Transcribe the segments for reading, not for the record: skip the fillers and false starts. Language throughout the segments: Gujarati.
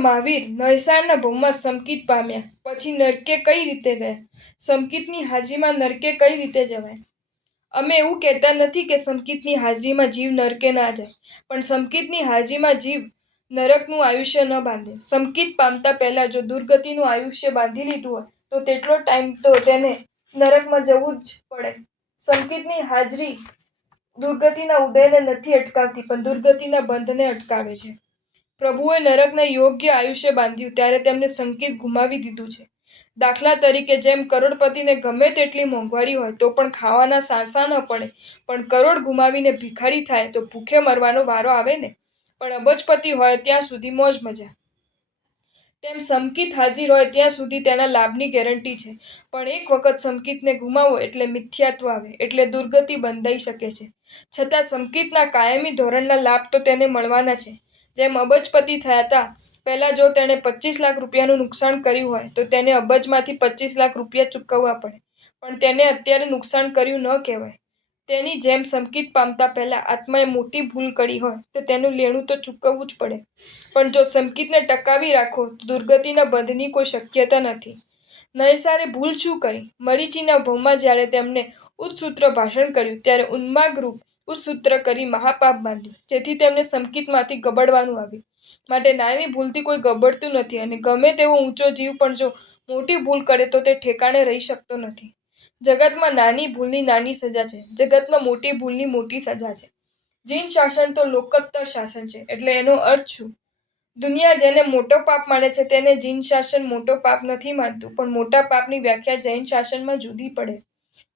મહાવીર નૈસાણના ભવમાં સમકિત પામ્યા, પછી નરકે કઈ રીતે ગયા? સમકિતની હાજરીમાં નરકે કઈ રીતે જવાય? અમે એવું કહેતા નથી કે સમકિતની હાજરીમાં જીવ નરકે ના જાય, પણ સમકિતની હાજરીમાં જીવ નરકનું આયુષ્ય ન બાંધે. સમકિત પામતા પહેલા જો દુર્ગતિનું આયુષ્ય બાંધી લીધું હોય તો તેટલો ટાઈમ તો તેને નરકમાં જવું જ પડે. સમકિતની હાજરી દુર્ગતિના ઉદયને નથી અટકાવતી, પણ દુર્ગતિના બંધને અટકાવે છે. પ્રભુએ નરકને યોગ્ય આયુષ્ય બાંધ્યું ત્યારે તેમને સંકિત ગુમાવી દીધું છે. દાખલા તરીકે, જેમ કરોડપતિને ગમે તેટલી મોંઘવારી હોય તો પણ ખાવાના સાંસા ન પડે, પણ કરોડ ગુમાવીને ભિખારી થાય તો ભૂખે મરવાનો વારો આવે ને. પણ અબજપતિ હોય ત્યાં સુધી મોજ મજા. તેમ સમકિત હાજર હોય ત્યાં સુધી તેના લાભની ગેરંટી છે. પણ એક વખત સમકિતને ગુમાવો એટલે મિથ્યાત્વ આવે, એટલે દુર્ગતિ બંધાઈ શકે છે. છતાં સમકિતના કાયમી ધોરણના લાભ તો તેને મળવાના છે. જેમ અબજપતિ થતા પહેલા જો તેણે 25 લાખ રૂપિયાનું નુકસાન કર્યું હોય તો તેને અબજમાંથી 25 લાખ રૂપિયા ચૂકવવા પડે, પણ તેને અત્યારે નુકસાન કર્યું ન કહેવાય. તેની જેમ સમકિત પામતા પહેલા આત્માએ મોટી ભૂલ કરી હોય તો તેનું લેણું તો ચૂકવવું જ પડે. પણ જો સમકિતને ટકાવી રાખો તો દુર્ગતિના બંધની કોઈ શક્યતા નથી. નયસારે ભૂલ શું કરી? મરીચીના ભવમાં જ્યારે તેમણે ઉચ્ચસૂત્ર ભાષણ કર્યું ત્યારે ઉન્માદરૂપ ઉચ્ચસૂત્ર કરી મહાપાપ બાંધ્યું, જેથી તેમને સમકિતમાંથી ગબડવાનું આવ્યું. માટે નાની ભૂલથી કોઈ ગબડતું નથી, અને ગમે તેવો ઊંચો જીવ પણ જો મોટી ભૂલ કરે તો તે ઠેકાણે રહી શકતો નથી. જગતમાં નાની ભૂલની નાની સજા છે, જગતમાં મોટી ભૂલની મોટી સજા છે. જીન શાસન તો લોકોત્તર શાસન છે, એટલે એનો અર્થ શું? દુનિયા જેને મોટો પાપ માને છે તેને જીન શાસન મોટો પાપ નથી માનતું, પણ મોટા પાપની વ્યાખ્યા જૈન શાસનમાં જુદી પડે.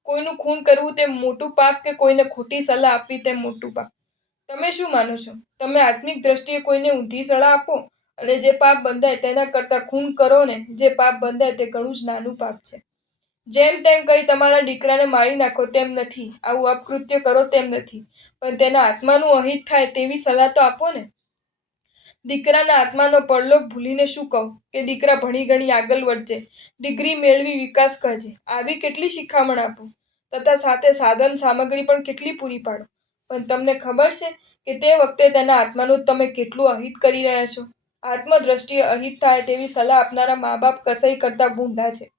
કોઈનું ખૂન કરવું તે મોટું પાપ કે કોઈને ખોટી સલાહ આપવી તે મોટું પાપ? તમે શું માનો છો? તમે આત્મિક દ્રષ્ટિએ કોઈને ઊંધી સલાહ આપો અને જે પાપ બંધાય તેના કરતાં ખૂન કરો ને જે પાપ બંધાય તે ઘણું જ નાનું પાપ છે. જેમ તેમ કહી તમારા દીકરાને મારી નાખો તેમ નથી, આવું અપકૃત્ય કરો તેમ નથી, પણ તેના આત્માનું અહિત થાય તેવી સલાહ તો આપો ને. દીકરાના આત્માનો પરલોક ભૂલીને શું કહો કે દીકરા ભણી ગણી આગળ વધજે, ડિગ્રી મેળવી વિકાસ કરજે, આવી કેટલી શિખામણ આપો, તથા સાથે સાધન સામગ્રી પણ કેટલી પૂરી પાડો. પણ તમને ખબર છે કે તે વખતે તેના આત્માનું તમે કેટલું અહિત કરી રહ્યા છો? આત્મદ્રષ્ટિએ અહિત થાય તેવી સલાહ આપનારા મા બાપ કસાઈ કરતા ભૂંડા છે.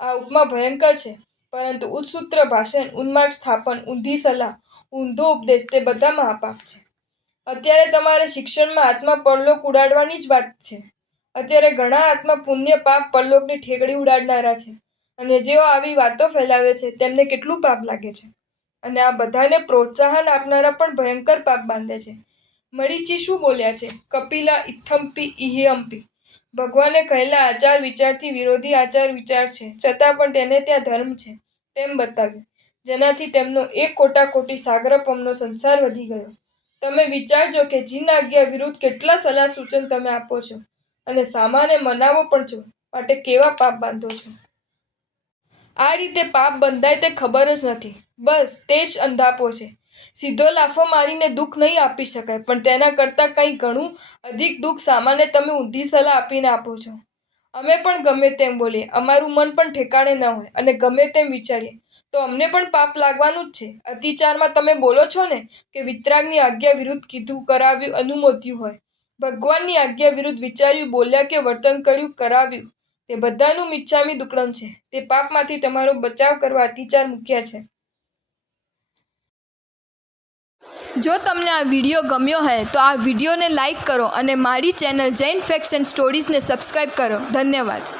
આ ઉપમા ભયંકર છે, પરંતુ ઉચ્ચસૂત્ર ભાષણ, ઉન્માદ સ્થાપન, ઊંધી સલાહ, ઊંધો ઉપદેશ તે બધા મહાપાપ છે. અત્યારે તમારે શિક્ષણમાં આત્મા પરલોક ઉડાડવાની જ વાત છે. અત્યારે ઘણા આત્મા પુણ્ય પાપ પરલોકની ઠેકડી ઉડાડનારા છે, અને જેઓ આવી વાતો ફેલાવે છે તેમને કેટલું પાપ લાગે છે. અને આ બધાને પ્રોત્સાહન આપનારા પણ ભયંકર પાપ બાંધે છે. મરીચી શું બોલ્યા છે? કપિલા ઇથમ્પિ ઇહ્યમ્પિ. ભગવાને કહેલા આચાર વિચારથી વિરોધી આચાર વિચાર છે, છતાં પણ તેને ત્યાં ધર્મ છે તેમ બતાવ્યું, જેનાથી તેમનો એક કોટાકોટી સાગરપમનો સંસાર વધી ગયો. તમે વિચારજો કે જીન આજ્ઞા વિરુદ્ધ કેટલા સલાહ સૂચન તમે આપો છો, અને સામાને મનાવો પણ છો, માટે કેવા પાપ બાંધો છો. આ રીતે પાપ બંધાય તે ખબર જ નથી. બસ તે જ અંધાપો છે. સીધો લાફો મારીને દુઃખ નહીં આપી શકાય, પણ તેના કરતાં કંઈ ઘણું અધિક દુઃખ સામાને તમે ઊંધી સલાહ આપીને આપો છો. અમે પણ ગમે તેમ બોલીએ, અમારું મન પણ ઠેકાણે ન હોય અને ગમે તેમ વિચારીએ તો અમને પણ પાપ લાગવાનું જ છે. અતિચારમાં તમે બોલો છો ને કે વિતરાગની આજ્ઞા વિરુદ્ધ કીધું કરાવ્યું અનુમોદ્યું હોય. ભગવાનની આજ્ઞા વિરુદ્ધ વિચાર્યું, બોલ્યા કે વર્તન કર્યું કરાવ્યું તે બધાનું મિચ્છામી દુક્કડમ છે. તે પાપમાંથી તમારો બચાવ કરવા અતિચાર મૂક્યા છે. જો તમને આ વિડીયો ગમ્યો હોય તો આ વિડીયોને લાઈક કરો અને મારી ચેનલ જૈન ફેક્ટ્સ એન્ડ સ્ટોરીઝને સબસ્ક્રાઈબ કરો. ધન્યવાદ.